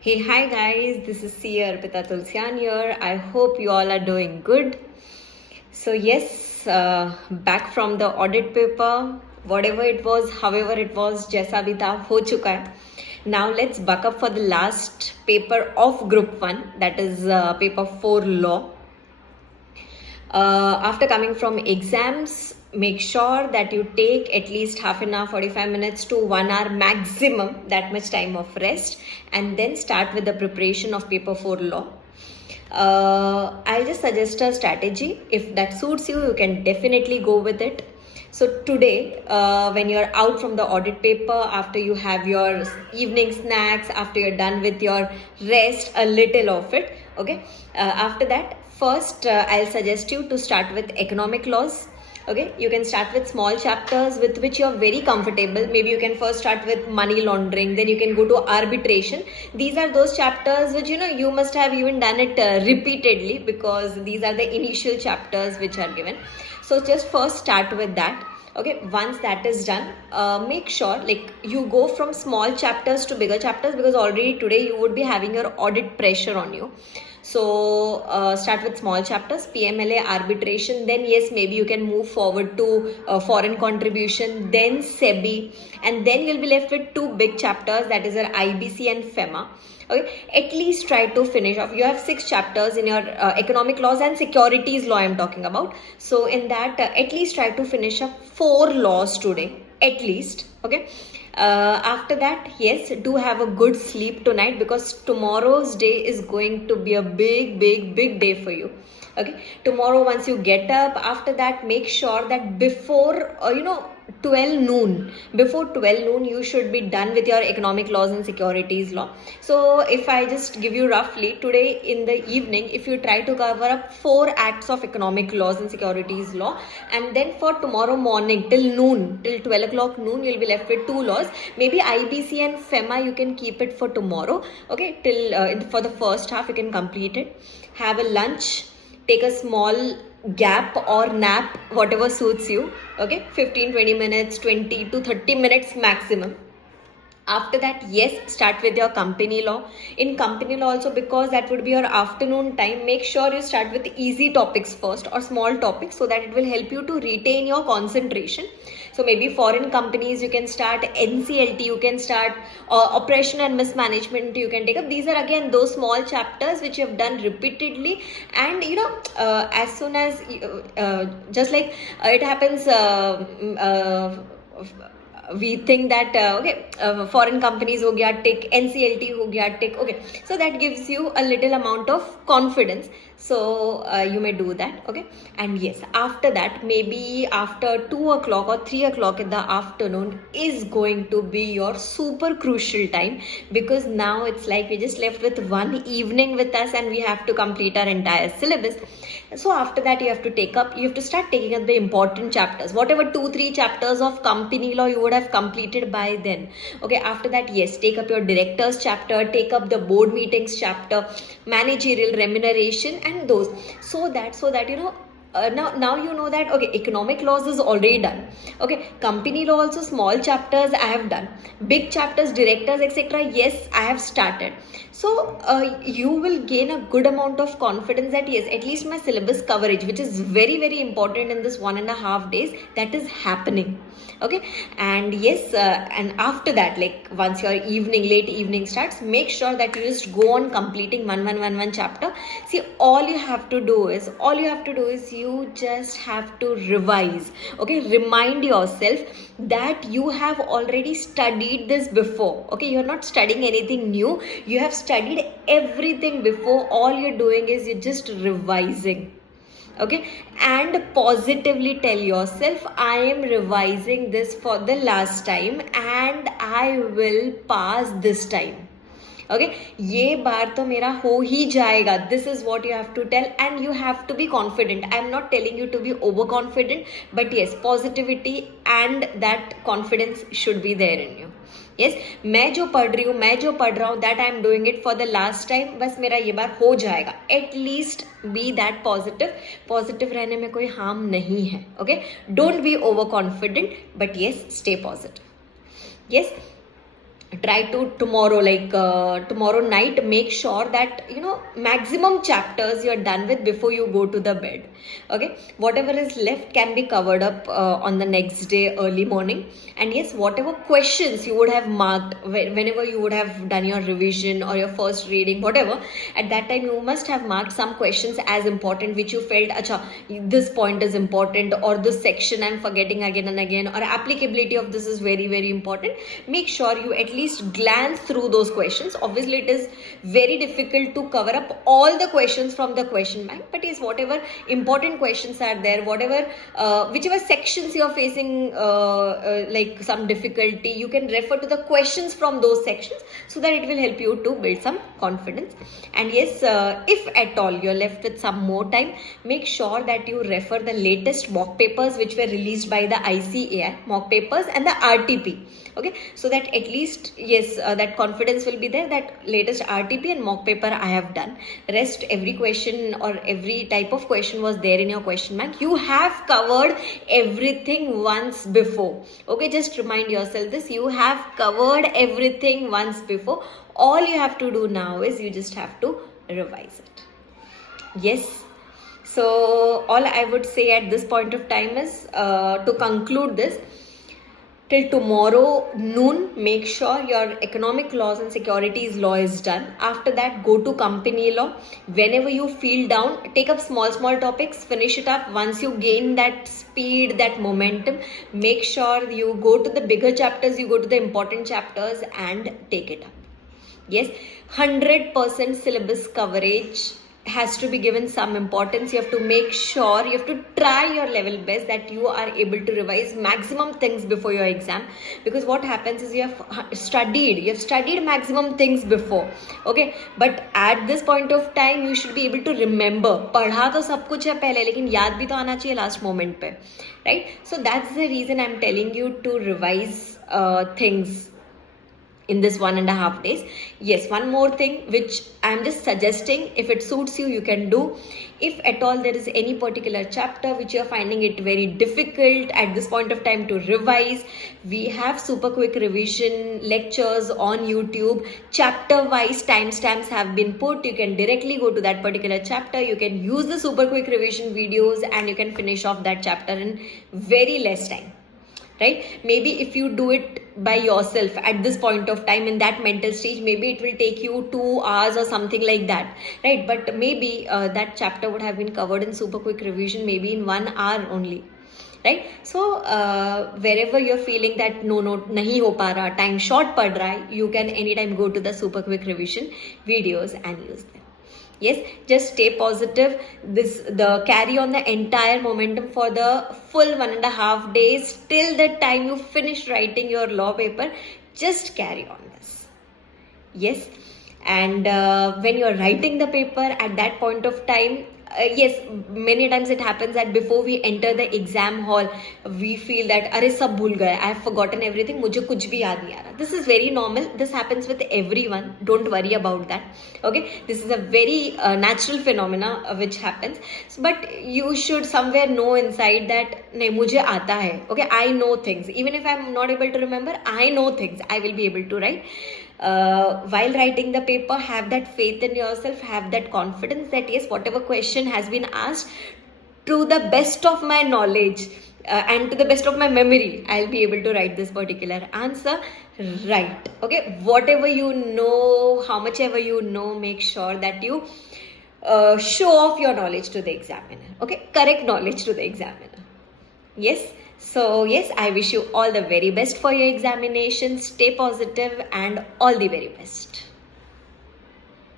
Hey, hi guys, this is Sia Arpita Tulsian here. I hope you all are doing good. So, yes, back from the audit paper, whatever it was, however it was, jaisa bhi tha, ho chuka hai. Now, let's buck up for the last paper of Group 1, that is paper 4 law. After coming from exams, make sure that you take at least half an hour, 45 minutes to 1 hour maximum, that much time of rest, and then start with the preparation of paper 4 law. I'll just suggest a strategy. If that suits you, you can definitely go with it. So today, when you're out from the audit paper, after you have your evening snacks, after you're done with your rest, a little of it, okay? After that, first I'll suggest you to start with economic laws. Okay, you can start with small chapters with which you're very comfortable. Maybe you can first start with money laundering, then you can go to arbitration. These are those chapters which you must have even done it repeatedly, because these are the initial chapters which are given. So just first start with that. Okay, once that is done, make sure like you go from small chapters to bigger chapters, because already today you would be having your audit pressure on you. So start with small chapters, PMLA, arbitration, then yes, maybe you can move forward to foreign contribution, then SEBI, and then you'll be left with two big chapters, that is your IBC and FEMA. Okay, at least try to finish off. You have 6 chapters in your economic laws and securities law I'm talking about. So in that, at least try to finish up 4 laws today, at least. Okay. After that, yes, do have a good sleep tonight, because tomorrow's day is going to be a big day for you. Okay, tomorrow once you get up, after that make sure that before 12 noon, before 12 noon you should be done with your economic laws and securities law. So if I just give you roughly, today in the evening, if you try to cover up 4 acts of economic laws and securities law, and then for tomorrow morning till noon, till 12 o'clock noon, you'll be left with 2 laws. Maybe IBC and FEMA you can keep it for tomorrow. Okay, till for the first half you can complete it. Have a lunch, take a small gap or nap, whatever suits you. Okay, 15-20 minutes, 20 to 30 minutes maximum. After that, yes, start with your company law. In company law also, because that would be your afternoon time, make sure you start with easy topics first or small topics, so that it will help you to retain your concentration. So maybe foreign companies you can start, NCLT you can start, operation and mismanagement you can take up. These are again those small chapters which you have done repeatedly, and as soon as just like it happens, we think that foreign companies ho gaya tick, NCLT ho gaya tick. Okay, so that gives you a little amount of confidence. So you may do that. Okay, and yes, after that, maybe after 2 o'clock or 3 o'clock in the afternoon is going to be your super crucial time, because now it's like we just left with one evening with us and we have to complete our entire syllabus. So after that, you have to start taking up the important chapters, whatever 2-3 chapters of company law you would have completed by then. Okay, after that, yes, take up your directors chapter, take up the board meetings chapter, managerial remuneration, and those, so that now you know that okay, economic laws is already done. Okay, company law also small chapters I have done, big chapters, directors, etc., yes, I have started. So you will gain a good amount of confidence that yes, at least my syllabus coverage, which is very important in this 1.5 days, that is happening. Okay, and yes, and after that, like once your late evening starts, make sure that you just go on completing one chapter. See, all you have to do is you just have to revise. Okay, remind yourself that you have already studied this before. Okay, you're not studying anything new, you have studied everything before. All you're doing is you're just revising. Okay, and positively tell yourself, I am revising this for the last time and I will pass this time. Okay, ये बार तो मेरा हो ही जाएगा. This is what you have to tell, and you have to be confident. I am not telling you to be overconfident, but yes, positivity and that confidence should be there in you. Yes, मैं जो पढ़ रहा हूँ, that I am doing it for the last time, बस मेरा ये बार हो जाएगा. At least be that positive रहने में कोई harm नहीं है. Okay, don't be overconfident, but yes, stay positive. Yes, try to tomorrow night, make sure that maximum chapters you're done with before you go to the bed. Okay, whatever is left can be covered up on the next day early morning. And yes, whatever questions you would have marked whenever you would have done your revision or your first reading, whatever, at that time you must have marked some questions as important which you felt, acha, this point is important, or this section I'm forgetting again and again, or applicability of this is very very important. Make sure you at least glance through those questions. Obviously it is very difficult to cover up all the questions from the question bank, but yes, whatever important questions are there, whatever whichever sections you are facing like some difficulty, you can refer to the questions from those sections, so that it will help you to build some confidence. And yes, if at all you're left with some more time, make sure that you refer the latest mock papers which were released by the ICAI, mock papers and the RTP. Okay, so that at least, yes, that confidence will be there that latest RTP and mock paper I have done. Rest, every question or every type of question was there in your question bank. You have covered everything once before. Okay, just remind yourself this, you have covered everything once before. All you have to do now is you just have to revise it. Yes. So all I would say at this point of time is to conclude this, till tomorrow noon, make sure your economic laws and securities law is done. After that, go to company law. Whenever you feel down, take up small topics, finish it up. Once you gain that speed, that momentum, make sure you go to the bigger chapters, you go to the important chapters and take it up. Yes, 100% syllabus coverage has to be given some importance. You have to make sure, you have to try your level best that you are able to revise maximum things before your exam. Because what happens is you have studied maximum things before. Okay, but at this point of time you should be able to remember. पढ़ा तो सब कुछ है पहले, लेकिन याद भी तो आना चाहिए last moment पे, right? So that's the reason I'm telling you to revise things in this 1.5 days. Yes, one more thing which I'm just suggesting, if it suits you, you can do. If at all there is any particular chapter which you're finding it very difficult at this point of time to revise, we have super quick revision lectures on YouTube. Chapter wise timestamps have been put. You can directly go to that particular chapter. You can use the super quick revision videos and you can finish off that chapter in very less time. Right? Maybe if you do it by yourself at this point of time in that mental stage, maybe it will take you 2 hours or something like that, right? But maybe that chapter would have been covered in super quick revision maybe in 1 hour only, right? So wherever you're feeling that no nahi ho pa raha, time short pad raha hai, you can anytime go to the super quick revision videos and use them. Yes, just stay positive. The carry on the entire momentum for the full 1.5 days till the time you finish writing your law paper. Just carry on this. Yes, and when you're writing the paper at that point of time, yes, many times it happens that before we enter the exam hall, we feel that अरे सब भूल गए, I have forgotten everything, मुझे कुछ भी याद नहीं आ रहा. This is very normal. This happens with everyone. Don't worry about that. Okay, this is a very natural phenomena which happens. But you should somewhere know inside that नहीं मुझे आता है. Okay, I know things. Even if I'm not able to remember, I know things. I will be able to write. While writing the paper, have that faith in yourself, have that confidence that yes, whatever question has been asked, to the best of my knowledge and to the best of my memory, I'll be able to write this particular answer right. Okay, whatever you know, how much ever you know, make sure that you show off your knowledge to the examiner. Okay, correct knowledge to the examiner. Yes. So yes, I wish you all the very best for your examination. Stay positive and all the very best.